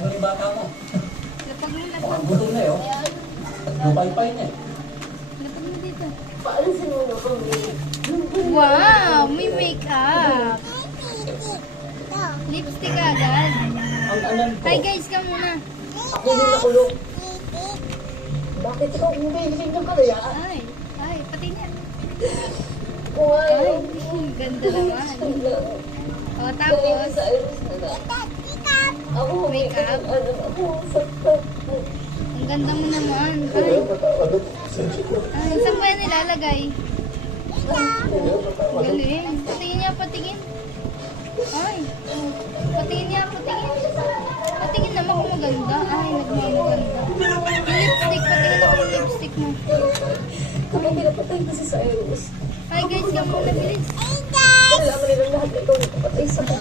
mo yung bata mo. Lapag mo, lapag. Mukhang gutom na eh, oh. Lupay-pay na eh. Lapag mo dito. Paano sinuno kami? Wow! May makeup. Lipstick agad. Ang anan ko. Hi guys, ka muna. Ako din nakulong. Bakit ikaw humihiling ng kalayaan? Ay, pati niya. Why? Ay, ganda naman. O, tapos, Ako Makeup. Ako saktan. ang ganda mo naman. Ay, saan ko yan nilalagay? Galing. Patingin niya, patingin. Ay, patingin niya, patingin. Patingin naman kung maganda. Ay, nagmamaganda. Yung lipstick, patingin ako yung lipstick mo. Ako pinapatay kasi sa Eros. Hi guys, ka muna, bilis. Kailangan nilang lahat na ikaw nakapatay sa akin.